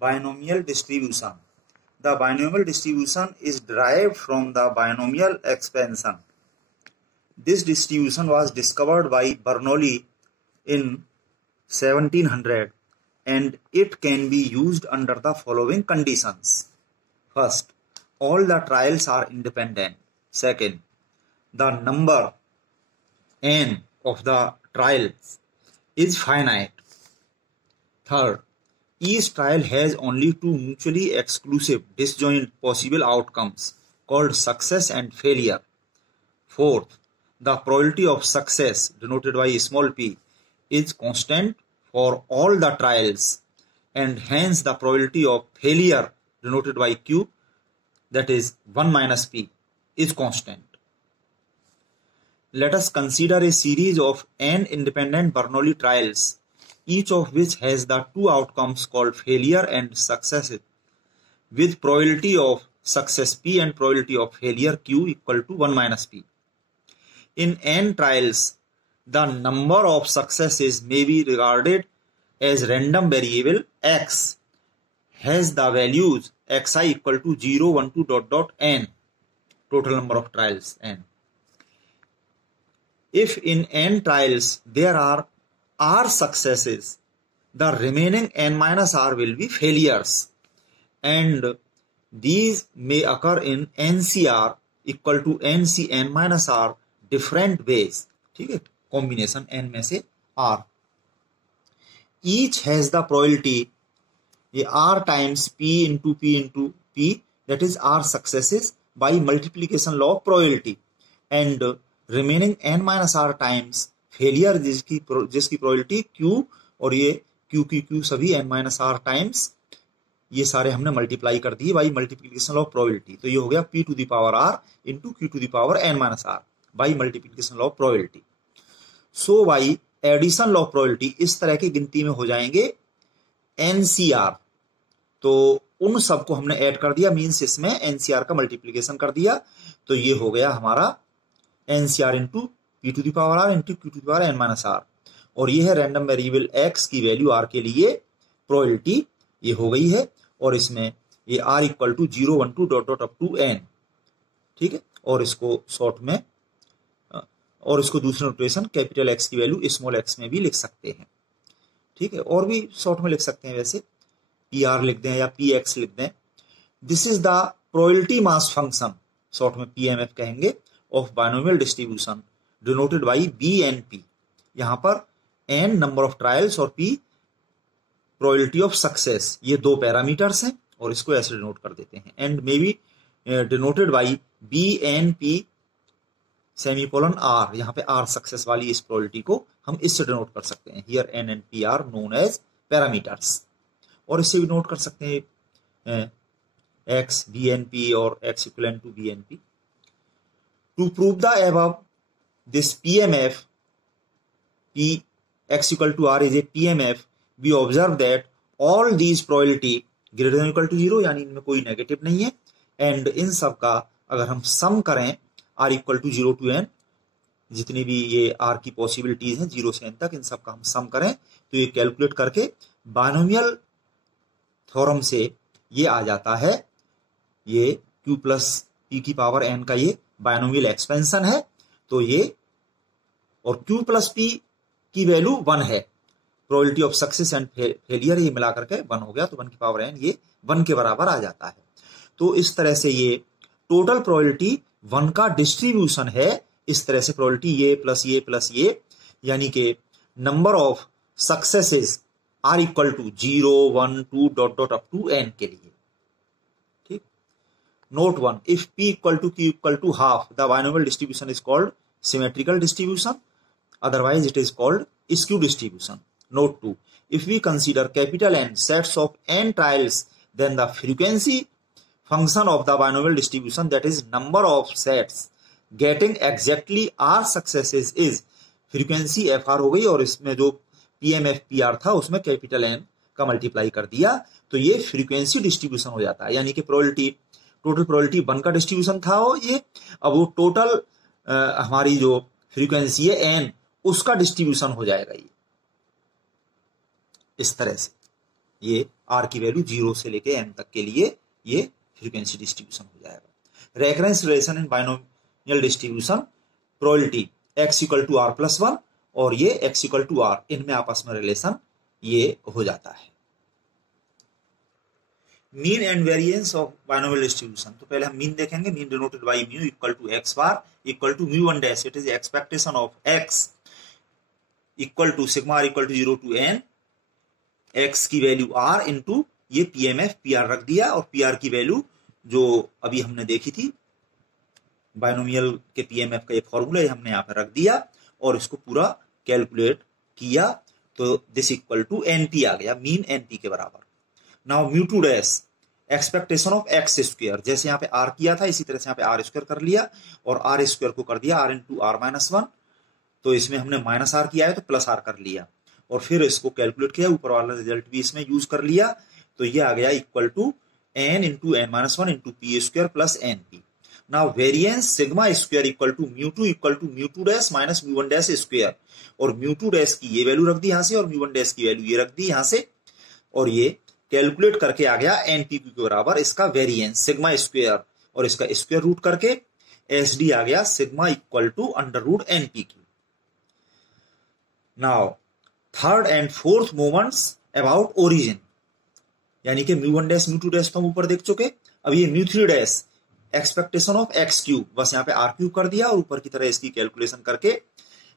binomial distribution. The binomial distribution is derived from the binomial expansion. This distribution was discovered by Bernoulli in 1700 and it can be used under the following conditions. First, all the trials are independent. Second, the number n of the trials is finite. Third, each trial has only two mutually exclusive disjoint possible outcomes called success and failure. Fourth, the probability of success, denoted by small p, is constant for all the trials, and hence the probability of failure, denoted by q, that is 1 minus p, is constant. Let us consider a series of n independent Bernoulli trials, each of which has the two outcomes called failure and success, with probability of success p and probability of failure q equal to 1 minus p. In n trials, the number of successes may be regarded as random variable x has the values xi equal to 0, 1, 2, n, total number of trials n. If in n trials there are r successes, the remaining n minus r will be failures, and these may occur in NCR equal to NCn minus r different ways. ठीक है, combination n में से r. Each has the probability r times p into p, that is r successes by multiplication law of probability, and remaining n minus r times failure जिसकी probability q, और ये q सभी n minus r times ये सारे हमने multiply कर दिए by multiplication of probability. तो ये हो गया p to the power r into q to the power n minus r by multiplication of probability. So by addition of probability इस तरह की गिनती में हो जाएंगे NCR. तो उन सबको हमने ऐड कर दिया, मीन्स इसमें NCR का मल्टीप्लिकेशन कर दिया. तो ये हो गया हमारा NCR into p to the power r into q to the power n minus r, और ये है रैंडम वेरिएबल x की वैल्यू r के लिए प्रोबेबिलिटी, ये हो गई है. और इसमें ये r equal to 0, 1, 2 up to n. ठीक है, और इसको शॉर्ट में और इसको दूसरे नोटेशन कैपिटल x की वैल्यू स्मॉल x में भी लिख सकते हैं. ठीक है, और भी शॉर्ट में लिख सकते हैं, वैसे pr लिख दें या px लिख दें. This is the probability mass function, short में pmf कहेंगे, of binomial distribution denoted by b and p. यहां पर n नंबर ऑफ ट्रायल्स और p प्रोबेबिलिटी ऑफ सक्सेस, ये दो पैरामीटर्स हैं और इसको ऐसे डिनोट कर देते हैं. And may be denoted by b n p semicolon r. यहाँ पे r सक्सेस वाली इस प्रोबेबिलिटी को हम इससे डिनोट कर सकते हैं. Here n and p are known as parameters. और इससे भी नोट कर सकते हैं x b एन p और x equivalent to b n p. To prove the above this pmf p x equal to r is a pmf, we observe that all these probability greater than equal to 0, यानी इनमें कोई negative नहीं है. And in सब का अगर हम sum करें r equal to 0 to n, जितनी भी ये r की पॉसिबिलिटीज हैं 0 से n तक, इन सब का हम सम करें तो ये कैलकुलेट करके बाइनोमियल थ्योरम से ये आ जाता है. ये q प्लस p की पावर n का ये बाइनोमियल एक्सपेंशन है. तो ये और q प्लस p की वैल्यू 1 है, probability of success and failure ये मिला करके 1 हो गया. तो 1 की पावर n ये 1 के बराबर आ जाता है. तो इस तरह से ये टोटल प्रोबेबिलिटी 1 का डिस्ट्रीब्यूशन है. इस तरह से प्रोबेबिलिटी ये प्लस ये, यानी कि number of successes are equal to 0, 1, 2 up to n के लिए. ठीक. Note 1, if p equal to q equal to half, the binomial distribution is called symmetrical distribution, otherwise it is called skew distribution. Note 2, if we consider capital N sets of n trials, then the frequency function of the binomial distribution, that is number of sets getting exactly r successes, is frequency fr हो गई, और इसमें जो pmf pr था उसमें capital N का multiply कर दिया, तो ये फ्रीक्वेंसी डिस्ट्रीब्यूशन हो जाता है. यानी कि प्रोबेबिलिटी, टोटल प्रोबेबिलिटी 1 का डिस्ट्रीब्यूशन था वो ये, अब वो टोटल हमारी जो फ्रीक्वेंसी है n उसका डिस्ट्रीब्यूशन हो जाएगा ये इस तरह से. ये आर की वैल्यू 0 से लेके n तक के लिए ये फ्रीक्वेंसी डिस्ट्रीब्यूशन हो जाएगा। Recurrence relation in binomial distribution, probability x equal to r plus 1 और ये x इक्वल टू आर, इनमें आपस में रिलेशन ये हो जाता है। Mean and variance of binomial distribution, तो पहले हम मीन देखेंगे। Mean denoted by mu equal to x bar equal to mu one dash, it is expectation of x equal to sigma r equal to 0 to n, x की value r into ये PMF PR रख दिया, और PR की value जो अभी हमने देखी थी बाइनोमियल के PMF का ये फॉर्मूला हमने यहाँ पे रख दिया और इसको पूरा कैलकुलेट किया, तो दिस इक्वल टू NP आ गया, मीन NP के बराबर। Now mu two dash expectation of x square, जैसे यहाँ पे r किया था इसी तरह से यहाँ पे r स्क्वायर कर लिया और r स्क्वायर को कर दिया r इंटू आर माइनस 1, तो इसमें हमने माइनस r किया है तो प्लस r कर लिया और फिर इसको कैलकुलेट किया, ऊपर वाला रिजल्ट भी इसमें यूज कर लिया, तो ये आ गया equal to n into n minus 1 into p square plus NP। Now variance sigma square equal to mu two dash minus mu one dash square, और म्यू टू डैश की ये वैल्यू रख दी यहाँ से और म्यू वन डैश की value ये रख दी यहाँ से, और ये कैलकुलेट करके आ गया NPQ के बराबर इसका वेरिएंस सिग्मा स्क्वायर, और इसका स्क्वायर रूट करके SD आ गया sigma equal to under root NPQ। Now third and fourth moments about origin, यानी कि mu one dash mu two dash तो हम ऊपर देख चुके, अब ये mu three dash expectation of x cube, बस यहाँ पे r क्यूब कर दिया और ऊपर की तरह इसकी कैलकुलेशन करके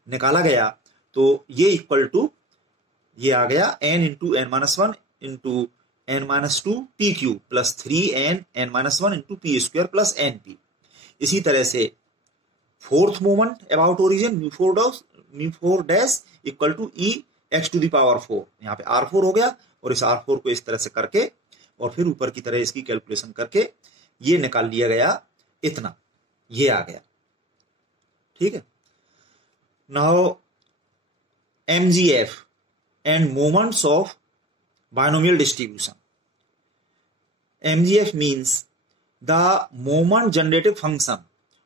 निकाला गया, तो ये इक्वल टू ये आ गया n into n minus 1 into n minus 2 p cube plus 3n n minus 1 into p square plus NP। इसी तरह से fourth moment about origin mu four dash equal to e x to the power 4, यहाँ पे r4 हो गया और इस r4 को इस तरह से करके और फिर ऊपर की तरह इसकी कैलकुलेशन करके ये निकाल लिया गया, इतना ये आ गया, ठीक है। Now MGF and moments of binomial distribution. MGF means the moment generative function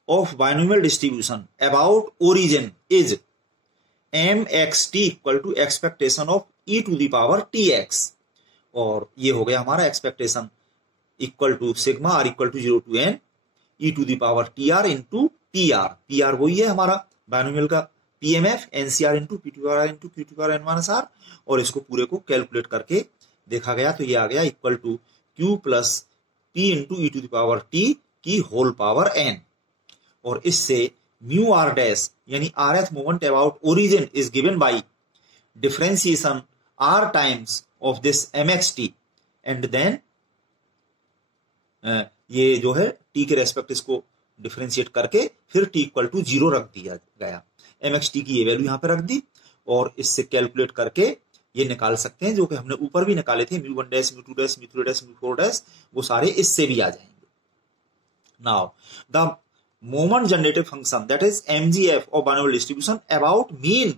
of binomial distribution about origin is mxt equal to expectation of e to the power tx, और ये हो गया हमारा expectation equal to sigma r equal to 0 to n e to the power tr into pr, pr वही है हमारा binomial का PMF NCR into p to r into q to r n minus r, और इसको पूरे को calculate करके देखा गया तो ये आ गया equal to Q plus P into e to the power T की होल पावर n, और इससे म्यू आर डैश यानी rth moment about origin is given by differentiation r times of this mxt and then ये जो है t के respect इसको differentiate करके फिर t इक्वल टू 0 रख दिया गया, mxt की ये वैल्यू यहाँ पे रख दी और इससे कैलकुलेट करके ये निकाल सकते हैं जो कि हमने ऊपर भी निकाले थे, mu one dash mu two dash mu three dash mu four dash, वो सारे इससे भी आ जाएंगे। Now the moment generative function that is MGF of binomial distribution about mean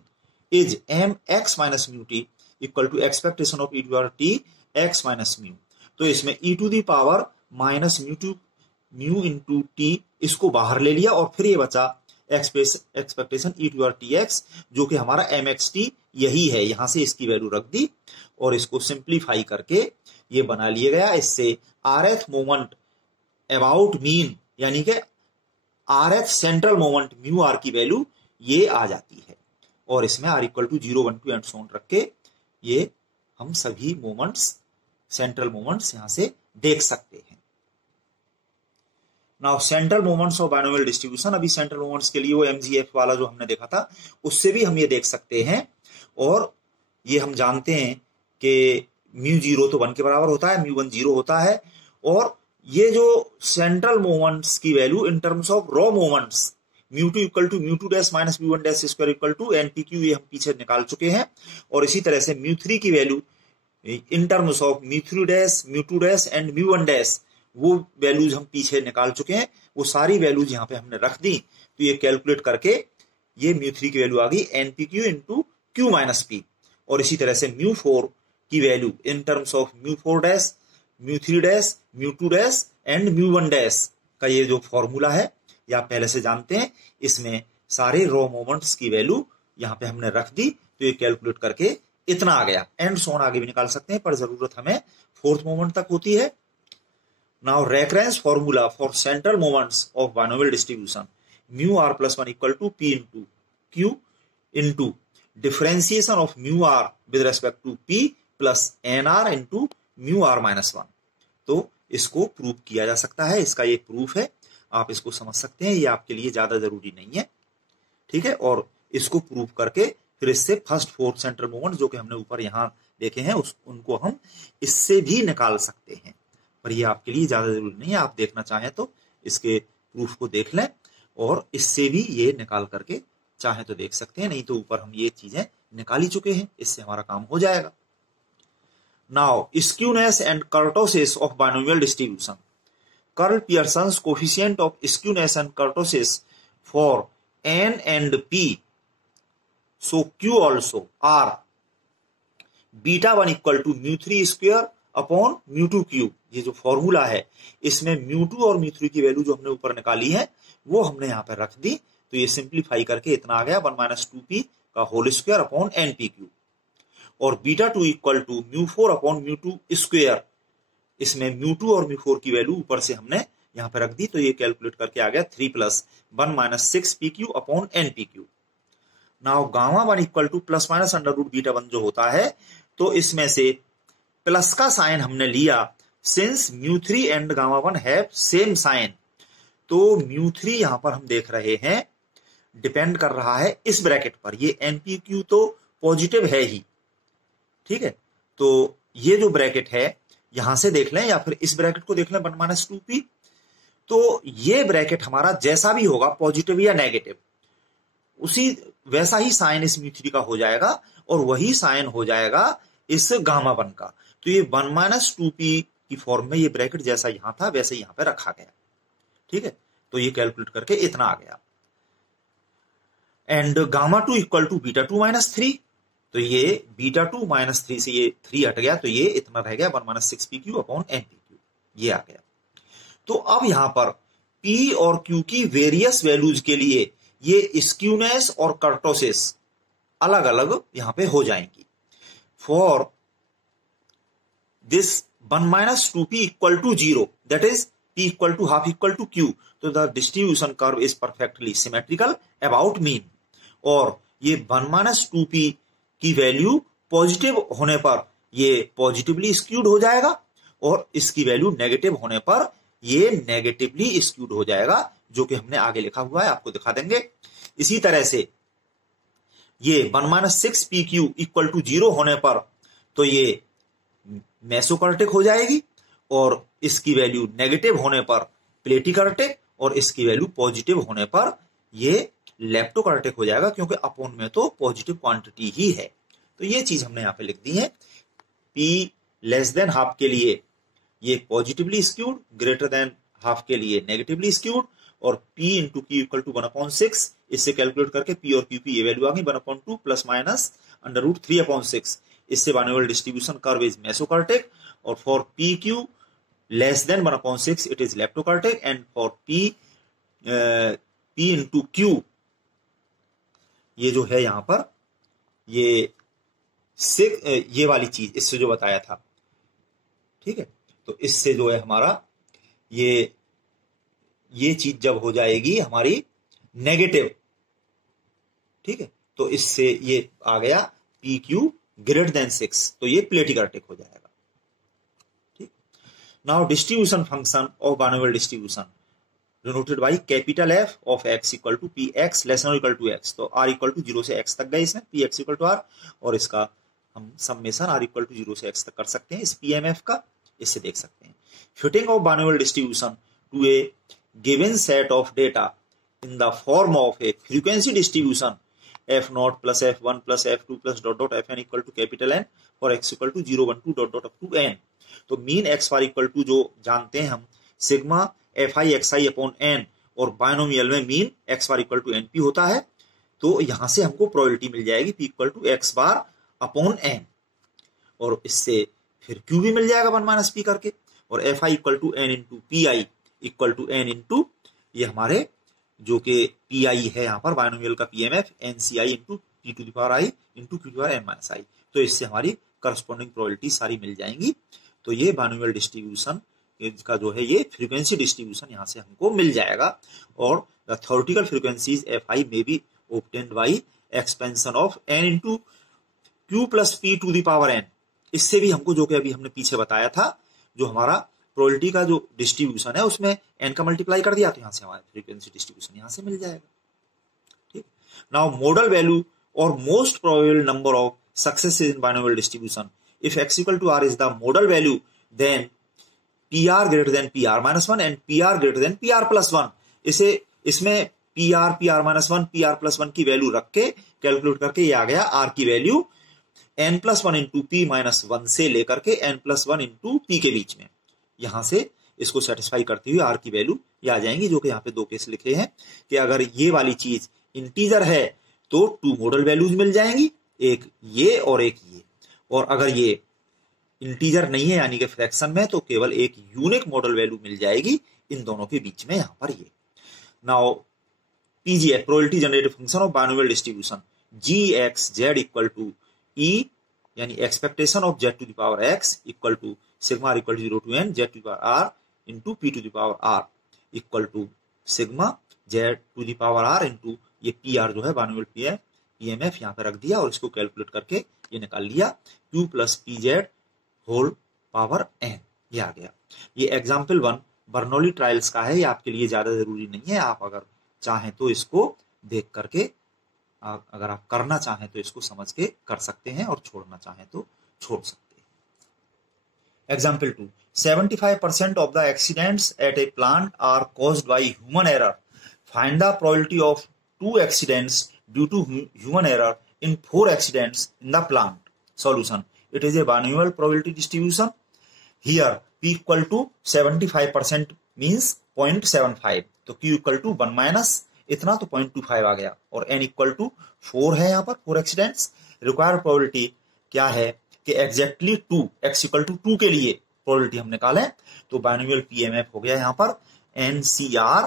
is mx minus mu t equal to expectation of e to power t x minus mu, तो इसमें e to the power minus mu into t इसको बाहर ले लिया और फिर ये बचा expectation e to power tx जो कि हमारा mxt यही है, यहां से इसकी वैल्यू रख दी और इसको सिंप्लीफाई करके ये बना लिया गया। इससे rth मोमेंट अबाउट मीन यानी कि rth central moment mu r की वैल्यू ये आ जाती है, और इसमें r equal to 0 1 2 and so on रख के ये हम सभी मोमेंट्स सेंट्रल मोमेंट्स यहां से देख सकते हैं। Now central moments of binomial distribution, अभी सेंट्रल मोमेंट्स के लिए वो MGF वाला जो हमने देखा था उससे भी हम ये देख सकते हैं, और ये हम जानते हैं कि म्यू 0 तो 1 के बराबर होता है, म्यू 1 0 होता है, और ये जो सेंट्रल मोमेंट्स की value in terms of raw moments mu two equal to mu two dash minus mu one dash square equal to NPQ ये हम पीछे निकाल चुके हैं, और इसी तरह से म्यू 3 की value in terms of mu 3 dash mu 2 dash and mu 1 dash वो वैल्यूज हम पीछे निकाल चुके हैं, वो सारी वैल्यूज यहाँ पे हमने रख दी, तो ये कैलकुलेट करके ये म्यू 3 की वैल्यू आ गई NPQ into Q minus P, और इसी तरह से म्यू 4 की value in terms of mu 4 dash mu 3 dash mu 2 dash and mu 1 dash का ये जो फॉर्मूला है ये आप पहले से जानते हैं, इसमें सारे रॉ मोमेंट्स की वैल्यू यहाँ पे हमने रख दी, तो ये कैलकुलेट करके इतना आ गया, एंड सोन आगे भी निकाल सकते हैं, पर जरूरत हमें फोर्थ मोमेंट तक होती है। Now recurrence formula for central moments of binomial distribution, mu r plus 1 equal to p into q into differentiation of mu r with respect to p plus n r into mu r minus 1। तो इसको prove किया जा सकता है, इसका ये proof है, आप इसको समझ सकते हैं, ये आपके लिए ज्यादा जरूरी नहीं है, ठीक है। और इसको प्रूव करके फिर इससे फर्स्ट फोर्थ सेंट्रल मोमेंट जो कि हमने ऊपर यहां देखे हैं उनको हम इससे भी निकाल सकते हैं, पर ये आपके लिए ज्यादा जरूरी नहीं है। आप देखना चाहें तो इसके प्रूफ को देख लें और इससे भी ये निकाल करके चाहे तो देख सकते हैं, नहीं तो ऊपर हम ये चीजें निकाल ही चुके हैं, इससे हमारा काम हो जाएगा। Now skewness and kurtosis of binomial distribution, Karl Pearson's coefficient of skewness and kurtosis for n and p, so q also are beta 1 equal to mu 3 square upon mu 2 cube. ये जो फॉर्मूला है इसमें mu 2 और mu 3 की value जो हमने ऊपर निकाली है वो हमने यहाँ पर रख दी, तो ये सिंप्लीफाई करके इतना आ गया 1 माइनस 2p का whole square upon N P cube, और beta 2 equal to mu 4 upon mu 2 square, इसमें म्यू 2 और म्यू 4 की वैल्यू ऊपर से हमने यहाँ पे रख दी, तो ये कैलकुलेट करके आ गया 3 plus 1 minus 6 p q upon N p q. Now gamma 1 equal to plus minus under root beta 1 जो होता है, तो इसमें से प्लस का साइन हमने लिया, since mu 3 and gamma 1 have same sign, तो म्यू 3 यहां पर हम देख रहे हैं डिपेंड कर रहा है इस ब्रैकेट पर, ये एन पी क्यू तो पॉजिटिव है ही, ठीक है। तो ये जो ब्रैकेट है यहां से देख लें या फिर इस ब्रैकेट को देख लें 1 माइनस 2p, तो ये ब्रैकेट हमारा जैसा भी होगा पॉजिटिव या नेगेटिव, उसी वैसा ही साइन इस म्यू 3 का हो जाएगा और वही साइन हो जाएगा इस गामा 1 का। तो ये 1 माइनस 2p की फॉर्म में ये ब्रैकेट जैसा यहां था वैसे यहां पे रखा गया, ठीक है। तो ये कैलकुलेट करके इतना आ गया, and gamma 2 equal to beta 2 minus 3, तो ये बीटा 2 माइनस 3 से ये 3 हट गया, तो ये इतना रह गया 1 minus 6 p q upon N p q, ये आ गया। तो अब यहां पर P और Q की वेरियस वैल्यूज के लिए ये स्क्यूनेस और कर्टोसिस अलग अलग यहां पे हो जाएंगी। For this 1 minus 2p equal to 0, that is P equal to half equal to Q, तो the distribution curve is perfectly symmetrical about mean, और ये 1 माइनस 2p की वैल्यू पॉजिटिव होने पर ये पॉजिटिवली स्क्यूड हो जाएगा और इसकी वैल्यू नेगेटिव होने पर ये नेगेटिवली स्क्यूड हो जाएगा, जो कि हमने आगे लिखा हुआ है, आपको दिखा देंगे। इसी तरह से ये 1 minus 6 p q equal to 0 होने पर तो ये मेसोकर्टिक हो जाएगी, और इसकी वैल्यू नेगेटिव होने पर प्लेटिकर्टिक, और इसकी वैल्यू पॉजिटिव होने पर ये लेप्टोकर्टिक हो जाएगा, क्योंकि अपोन में तो पॉजिटिव क्वांटिटी ही है। तो ये चीज हमने यहां पे लिख दी है। P लेस देन हाफ के लिए ये positively skewed, greater than half के लिए नेगेटिवली स्क्यूड, और P into Q equal to 1/6, इससे कैलकुलेट करके P और Q की ये वैल्यू आ गई 1/2 प्लस माइनस अंडर रूट 3/6, इससे binomial distribution curve is mesokurtic, और for PQ less than 1/6 it is leptokurtic, and for P into Q ये जो है यहां पर ये वाली चीज इससे जो बताया था, ठीक है। तो इससे जो है हमारा ये चीज जब हो जाएगी हमारी नेगेटिव, ठीक है, तो इससे ये आ गया PQ ग्रेटर देन 6, तो ये प्लेटिकर्टिक हो जाएगा, ठीक। Now distribution function of binomial distribution denoted by capital F of x equal to Px less than equal to x, तो r इक्वल टू 0 से x तक गए इसमें, Px इक्वल टू r, और इसका हम समेशन r इक्वल टू 0 से x तक कर सकते हैं इस PMF का, इससे देख सकते हैं। Fitting of binomial distribution to a given set of data in the form of a frequency distribution f0 plus f1 plus f2 plus dot dot fn equal to capital N और x equal to 0 1 2 dot dot up to n। तो mean x bar equal to जो जानते हैं हम sigma fi xi upon n, और binomial में mean x bar equal to np होता है, तो यहां से हमको प्रोबेबिलिटी मिल जाएगी p equal to x bar upon n, और इससे फिर q भी मिल जाएगा 1 माइनस p करके, और fi equal to n into pi equal to n into ये हमारे जो कि pi है यहाँ पर बाइनोमियल का PMF NCi into p to the power i into q to the power n minus i, तो इससे हमारी करस्पॉन्डिंग प्रोबेबिलिटी सारी मिल जाएंगी। तो ये बाइनोमियल डिस्ट्रीब्यूशन का जो है ये फ्रीक्वेंसी डिस्ट्रीब्यूशन यहाँ से हमको मिल जाएगा। और the theoretical frequencies fi may be obtained by expansion of n into q plus p to the power n। इससे भी हमको जो कि अभी हमने पीछे बताया था, जो हमारा प्रोबेबिलिटी का जो डिस्ट्रीब्यूशन है उसमें n का मल्टीप्लाई कर दिया तो यहाँ से हमारा फ्रीक्वेंसी डिस्ट्रीब्यूशन यहाँ से मिल जाएगा। ठीक, नाउ मॉडल वैल्यू और most probable number of successes in binomial distribution, if x equal to r is the model value then PR greater than PR minus 1 and PR greater than PR plus 1। इसमें PR minus 1 PR plus 1 की value रख के calculate करके ये आ गया R की value n plus 1 into P minus 1 से लेकर के n plus 1 into P के बीच में, यहां से इसको सेटिस्फाई करती हुई R की वैल्यू ये आ जाएंगी, जो कि यहाँ पे दो केस लिखे हैं कि अगर ये वाली चीज इंटीजर है तो 2 मॉडल वैल्यूज मिल जाएंगी, एक ये और एक ये, और अगर ये इंटीजर नहीं है यानी कि फ्रैक्शन में तो केवल एक यूनिक मॉडल वैल्यू मिल जाएगी इन दोनों के बीच में यहां पर ये। Now PGF probability generated function of binomial distribution gxz equal to e यानी expectation of z to the power x equal to sigma equal to 0 to n z to the power r into p to the power r equal to sigma z to the power r into ये PR जो है binomial PMF यहाँ पे रख दिया और इसको calculate करके ये निकाल लिया q plus PZ whole power n, ये आ गया। ये एग्जाम्पल 1 बर्नौली ट्रायल्स का है, ये आपके लिए ज्यादा जरूरी नहीं है, आप अगर चाहें तो इसको देख करके अगर आप करना चाहें तो इसको समझ के कर सकते हैं और छोड़ना चाहें तो छोड़ सकते हैं। Example 2 75% of the accidents at a plant are caused by human error, find the probability of 2 accidents due to human error in 4 accidents in the plant. Solution, it is a binomial probability distribution. Here p equal to 75% means 0.75, तो q equal to 1 minus इतना तो 0.25 आ गया, और n equal to 4 है यहाँ पर 4 accidents. Required probability क्या है कि एग्जैक्टली 2 x equal to 2 के लिए प्रोबेबिलिटी हम निकालें, तो बाइनोमियल PMF हो गया यहाँ पर NCR,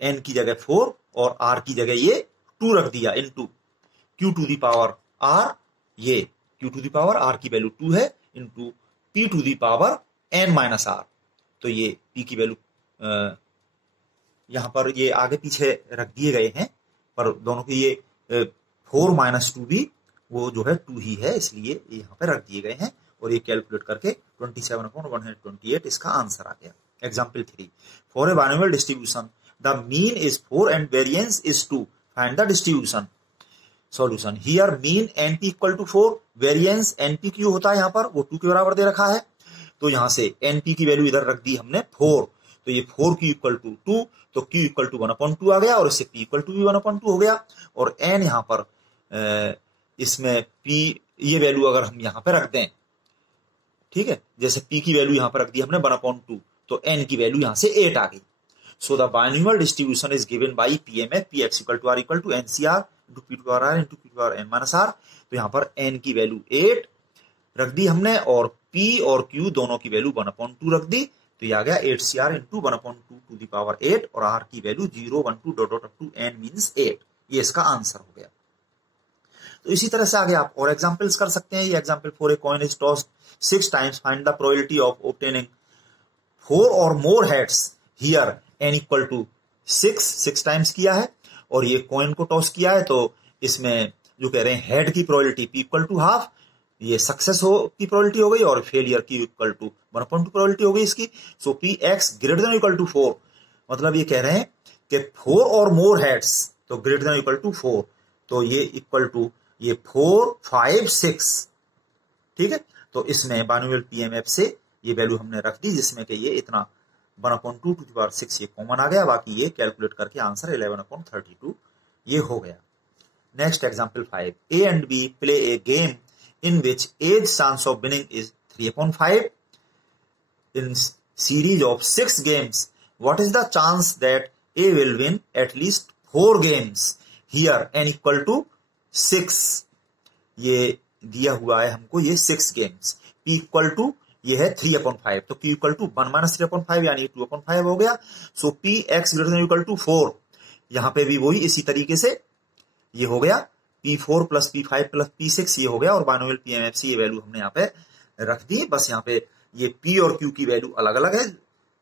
n की जगह 4 और r की जगह ये 2 रख दिया into q to the power r, ये q to the power r की वैल्यू 2 है into p to the power n minus r, तो ये p की वैल्यू यहां पर ये आगे पीछे रख दिए गए हैं, पर दोनों के ये 4 माइनस 2 भी वो जो है 2 ही है, इसलिए यहाँ पे रख दिए गए हैं और ये कैलकुलेट करके 27/128 इसका आंसर आ गया। Example 3 for a binomial distribution the mean is 4 and variance is 2, find the distribution. Solution, here mean NP equal to 4, variance NP q होता है यहाँ पर वो 2 के बराबर दे रखा है, तो यहाँ से NP की वैल्यू इधर रख दी हमने 4, तो ये 4Q इक्वल टू 2, तो Q इक्वल टू 1/2 आ गया और इससे P इक्वल टू भी 1/2 हो गया, और N यहाँ पर इसमें P ये वैल्यू अगर हम यहाँ पे रख दें, ठीक है, जैसे P की वैल्यू यहाँ पर रख दी हमने 1/2, तो N की वैल्यू यहाँ से 8 आ गई। So the binomial distribution is given by PMF Px equal to r equal to NCR into p to power r into p to power n minus r, तो यहाँ पर n की वैल्यू 8 रख दी हमने और p और q दोनों की वैल्यू 1/2 रख दी, तो ये आ गया 8CR into 1/2 to the power 8 और r की value 0 1 2 dot dot up to n means 8, ये इसका आंसर हो गया। तो इसी तरह से आगे आप और एग्जांपल्स कर सकते हैं। ये example for a coin is tossed 6 times, find the probability of obtaining 4 और more heads, here n equal to 6 times किया है और ये कॉइन को टॉस किया है, तो इसमें जो कह रहे हैं हेड की probability p equal to half, ये सक्सेस हो की प्रोबेबिलिटी हो गई और फेलियर की इक्वल टू 1/2 प्रोबेबिलिटी हो गई इसकी। So px greater than equal to 4, मतलब ये कह रहे हैं कि 4 और मोर हेड्स, तो ग्रेटर देन इक्वल टू 4, तो ये इक्वल टू ये 4 5 6, ठीक है, तो इसमें बाइनोमियल PMF से ये वैल्यू हमने रख दी जिसमें कि ये इतना 1/2 टू दी पावर 6 ये कॉमन आ गया, बाकी ये कैलकुलेट करके आंसर 11/32 ये हो गया। Next example 5, A and B play a game in which age chance of winning is 3/5 in series of 6 games. What is the chance that A will win at least 4 games? Here n equal to 6, ये दिया हुआ है हमको ये 6 games, P equal to ये है 3/5, तो Q equal to 1 minus 3/5 यानी 2/5 हो गया। So P x greater than equal to 4, यहाँ पे भी वही इसी तरीके से ये हो गया P4 plus P5 plus P6 ये हो गया, और बाइनोमियल PMFC ये वैल्यू हमने यहाँ पे रख दी। बस यहाँ पे ये P और Q की वैल्यू अलग अलग है,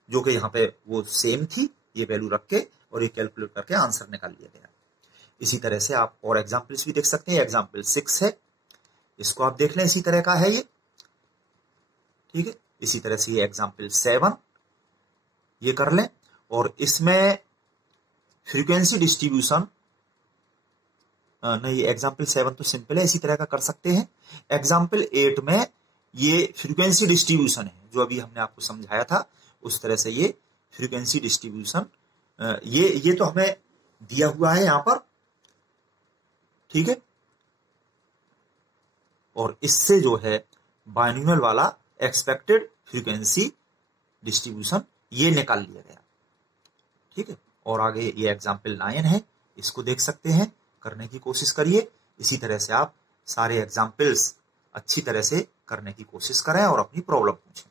जो कि यहाँ पे वो सेम थी, ये वैल्यू रख के और ये कैलकुलेट करके आंसर निकाल लिया गया। इसी तरह से आप और एग्जाम्पल्स भी देख सकते हैं। एग्जाम्पल 6 है, इसको आप देख लें, इसी तरह का है ये, ठीक है। इसी तरह से ये एग्जाम्पल 7 ये कर लें, और इसमें फ्रीक्वेंसी डिस्ट्रीब्यूशन नहीं, एग्जाम्पल 7 तो सिंपल है, इसी तरह का कर सकते हैं। एग्जाम्पल 8 में ये फ्रीक्वेंसी डिस्ट्रीब्यूशन है, जो अभी हमने आपको समझाया था उस तरह से ये फ्रीक्वेंसी डिस्ट्रीब्यूशन, ये तो हमें दिया हुआ है यहां पर, ठीक है। और इससे जो है बाइनोमियल वाला एक्सपेक्टेड फ्रीक्वेंसी डिस्ट्रीब्यूशन ये निकाल लिया गया, ठीक है। और आगे ये एग्जाम्पल 9 है, इसको देख सकते हैं, करने की कोशिश करिए। इसी तरह से आप सारे एग्जाम्पल्स अच्छी तरह से करने की कोशिश करें और अपनी प्रॉब्लम पूछें।